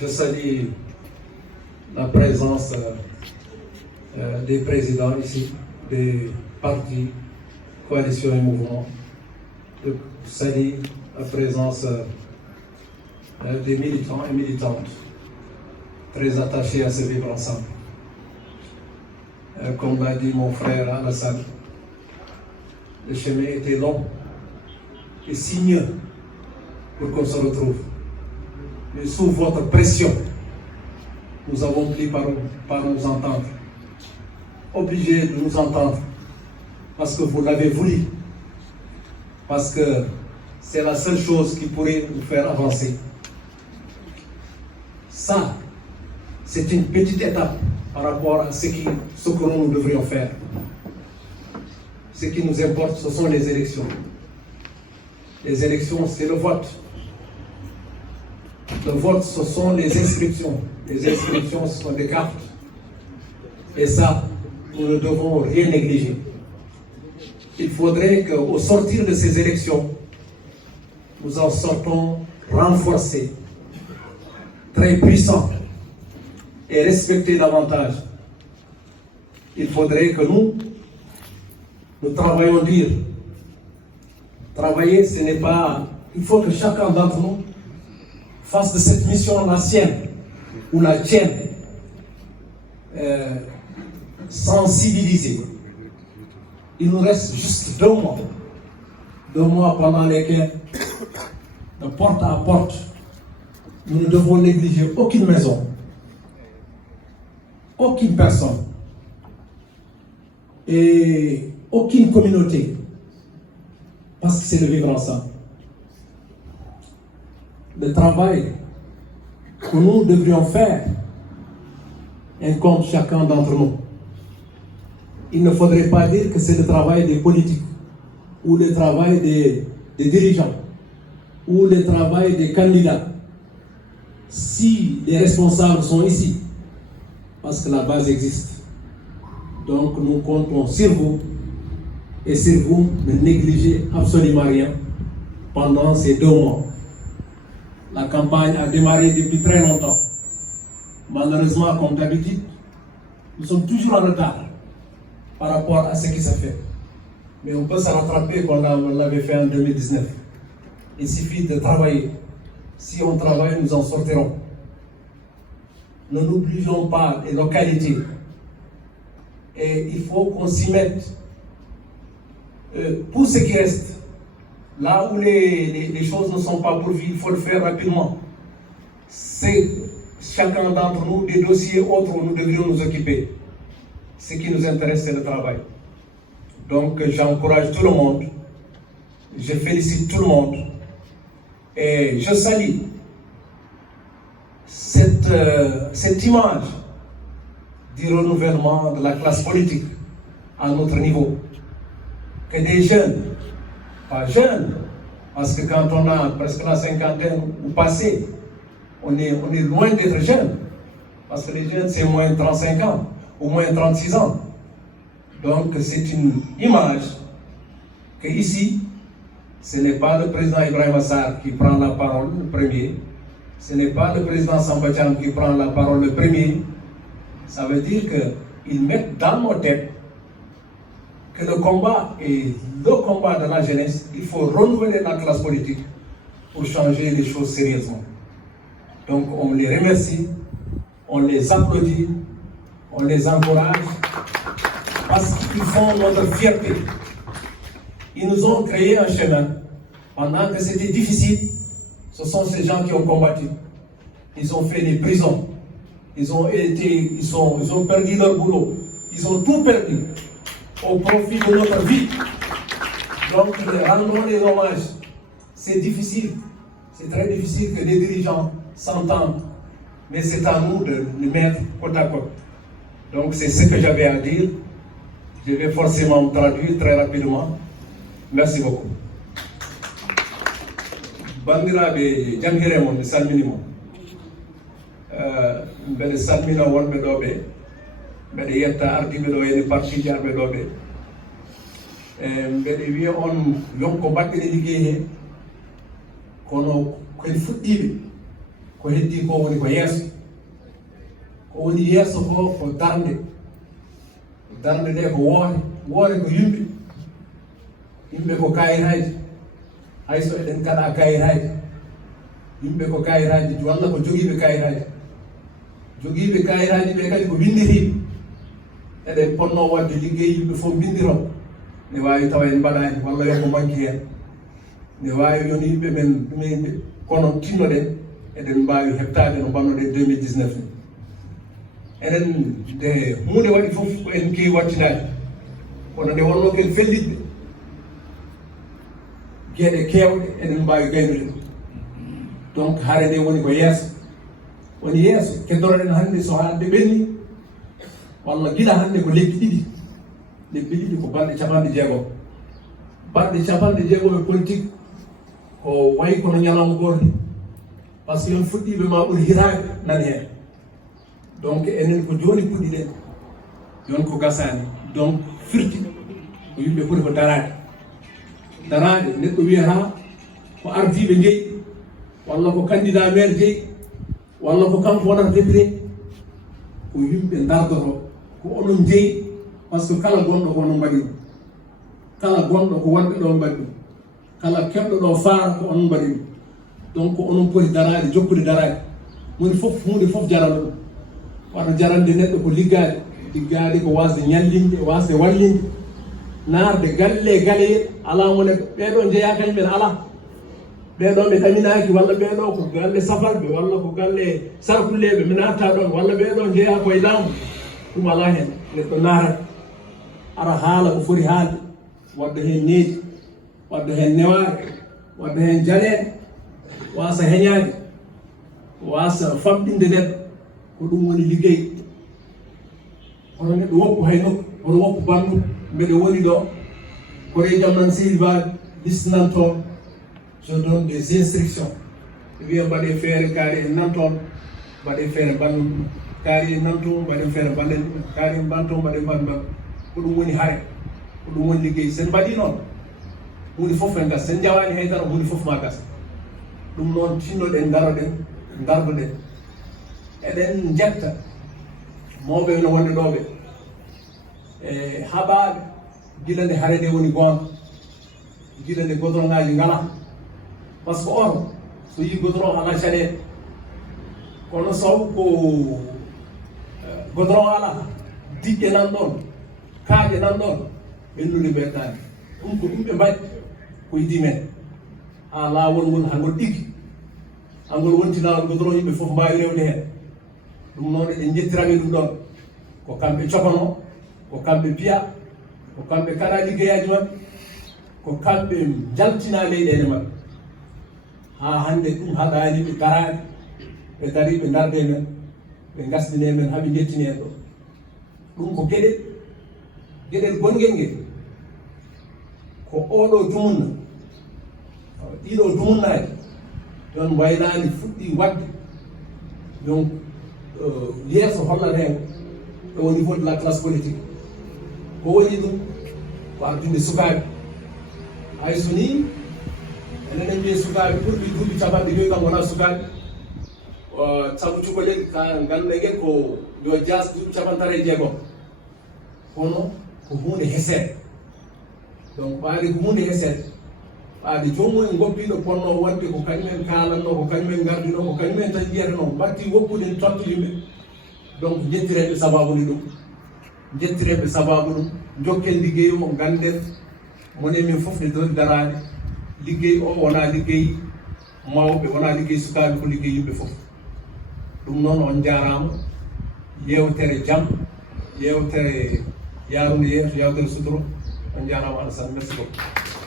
Je salue la présence des présidents ici, des partis, coalitions et mouvements. Je salue la présence des militants et militantes très attachés à se vivre ensemble. Comme l'a dit mon frère Alassane, le chemin était long et sinueux pour qu'on se retrouve. Mais sous votre pression, nous avons pris par nous entendre. Obligés de nous entendre parce que vous l'avez voulu. Parce que c'est la seule chose qui pourrait nous faire avancer. Ça, c'est une petite étape par rapport à ce que nous devrions faire. Ce qui nous importe, ce sont les élections. Les élections, c'est le vote. Le vote, ce sont les inscriptions. Les inscriptions, ce sont des cartes. Et ça, nous ne devons rien négliger. Il faudrait qu'au sortir de ces élections, nous en sortons renforcés, très puissants et respectés davantage. Il faudrait que nous travaillions dur. Travailler, ce n'est pas... Il faut que chacun d'entre nous fasse de cette mission la sienne ou la tienne, sensibiliser. Il nous reste juste 2 mois. 2 mois pendant lesquels, de porte à porte, nous ne devons négliger aucune maison, aucune personne et aucune communauté, parce que c'est le vivre ensemble. Le travail que nous devrions faire incombe chacun d'entre nous. Il ne faudrait pas dire que c'est le travail des politiques, ou le travail des dirigeants, ou le travail des candidats. Si les responsables sont ici, parce que la base existe. Donc nous comptons sur vous, et sur vous ne négligez absolument rien pendant ces 2 mois. La campagne a démarré depuis très longtemps. Malheureusement, comme d'habitude, nous sommes toujours en retard par rapport à ce qui s'est fait. Mais on peut se rattraper comme on l'avait fait en 2019. Il suffit de travailler. Si on travaille, nous en sortirons. Ne n'oublions pas les localités. Et il faut qu'on s'y mette. Pour ce qui reste, là où les choses ne sont pas pourvues, il faut le faire rapidement. C'est chacun d'entre nous des dossiers autres où nous devrions nous occuper. Ce qui nous intéresse, c'est le travail. Donc j'encourage tout le monde, je félicite tout le monde et je salue cette image du renouvellement de la classe politique à notre niveau. Que des jeunes, pas jeunes, parce que quand on a presque la cinquantaine ou passé, on est loin d'être jeune, parce que les jeunes c'est moins de 35 ans ou moins de 36 ans. Donc c'est une image que ici, ce n'est pas le président Ibrahima Sarr qui prend la parole le premier, ce n'est pas le président Samba Thiam qui prend la parole le premier. Ça veut dire qu'ils mettent dans nos têtes que le combat est le combat de la jeunesse. Il faut renouveler la classe politique pour changer les choses sérieusement. Donc on les remercie, on les applaudit, on les encourage parce qu'ils font notre fierté. Ils nous ont créé un chemin pendant que c'était difficile. Ce sont ces gens qui ont combattu. Ils ont fait des prisons. Ils ont perdu leur boulot. Ils ont tout perdu au profit de notre vie. Donc, rendons les hommages. C'est difficile. C'est très difficile que les dirigeants s'entendent. Mais c'est à nous de les mettre côte à côte. Donc, c'est ce que j'avais à dire. Je vais forcément me traduire très rapidement. Merci beaucoup. Bandiraɓe jangire mon mi salminimo mbeɗe salmina wonɓe ɗo ɓe mbeɗe yetta ardiɓe ɗo ene partiji arɓe ɗo ɓe mbeɗe wiya on yon ko mbaɗɗene ligguey he kono koye fuɗɗiɓe ko heddi ko woni ko yeeso ko woni yeeso ko darnde nde ko woore ko yimɓe ko kayitaji hayso eɗen kaɗa kayitaji yimɓe ko kayitaji walla ko jogiiɓe kayitaji ɓe kadi ko windiriɓe eɗen ponno wadde liggey yimɓe fof bindiro ne wawi tawa en mbaɗani walla yoko manki hen ne wawi yon yimɓe men ɗumen kono tinnoɗen eɗen mbawi heɓtade no mbannoɗen 2019 enen nde hunde waɗi fof ko en kewi wattidade kono nde wonno ken fellitɓe gueɗe kewɗe eɗen mbawi gaynude donc haare nde woni ko yeeso keddoroɗen hannde so haalde ɓenni walla gila hannde ko lebbi ɗiɗi ko balɗe 60 balɗe 60 e politique ko wayi kono ñalawma goto par ce que yon fuɗɗiɓe ma ɓuri hitaɓe nani hen donc enen ko joni puɗɗiɗen yon ko gasani donc firti ko yimɓe ɓuri ko darade neɗɗo wiyata ko ardiɓe jeeyi walla ko candidat maire jeeyi walla ko kanko wonata député ko yimɓe dardoto ko onon jeeyi par ce que kala gonɗo ko onon mbaɗi ɗum kala gonɗo ko wonɓe ɗo mbaɗi ɗum kala keɓɗo ɗo faara ko onon mbaɗi ɗum donc ko onon poti darade jokkude darade hunde fof jarano ɗum waɗa jarande neɗɗo ko liggade ko wasde ñallinde wasde wallinde narde galle galeyeɗ ala mone ɓeɗo jeeya kañumen ala ɓeɗo ɓe ɗaminaki walla ɓeɗo ko galle safarɓe walla ko galle sarkulleɓe mi natta ɗon walla ɓeɗo jeeya koye laamu ɗum ala hen neɗɗo narat ara haala ko foti haalde wadda hen needi wadda hen neware wadda hen janeɗe wasa heñade wasa famɗinde neɗɗo ko ɗum woni liggey hono neɗɗo woppu hay nokku hono woppu bandu mbeɗe woni ɗo koye jam nan sehilbaɓe listinantoon je donne des instructions wiya mbaɗe feere kaari en nantoon mbaɗe feere mballu ɗum kaari en nantoon mbaɗen feere mballen ɗum kaari en mbantoon mbaɗen mballu ko ɗum woni haare ko ɗum woni liggey sen mbaɗi noon hunde fof en gas sen jawani haydara hunde fof ma gas ɗum noon tinnoɗen daroɗen dardoɗen eɗen jetta mawɓe no wonde ɗoɓe e haɓaɓe gila nde haare nde woni gonga gila nde goudron ngaji ngala par ce que or so yi goudron ala caɗele kono sow ko goudron ala diƴƴe nan ɗon kaaƴe nan ɗon ɓennude ɓeddani ɗum ko ɗum ɓe mbaɗi koye dimen ha laawol ngol hangol ɗiggi hangol wonti laawol goudron yimɓe fof mbawi rewde hen ɗum noon eɗen jettiraɓe ɗum ɗon ko kamɓe cokono ko kamɓe piya ko kamɓe kaɗa liggeyaji mabɓe ko kamɓe jaltina leyɗele mabɓe ha hande ɗum haɗani ɓe darade ɓe dari ɓe darde men ɓe gasdine men haaɓe jettini en ɗo ɗum ko gueɗel gonguel nguel ko oɗo dumunna ɗiɗo dumunnaji ɗon waylani fuɗɗi wadde donc yeeso hollata hen au niveau de la classe politique ko woni ɗum ko ardude sukaɓe hay so ni enen mbiye sukaɓe ɓurɓe duuɓi 50 kam wona sukaɓe sabu cukalel ka ganduɗa guel ko yo jas duuɓi 36 kono ko hunde hesede donc ɓaade ko hunde hesede ɓaade jomumen goppiɗo ponno wadde ko kañumen kalanno ko kañumen gardino ko kañumen tan jiyata noon batti woppude totto yimɓe donc jettireɓe sababu ɗum jokken liggey mo ganden moni min fof ne dori darade liggey o wona liggey mawɓe wona liggey sukaɓe ko liggey yimɓe fof ɗum noon on jarama yewtere jaam yewtere yarude yeeso yewtere sutoro on jarama Alassane merci beaucoup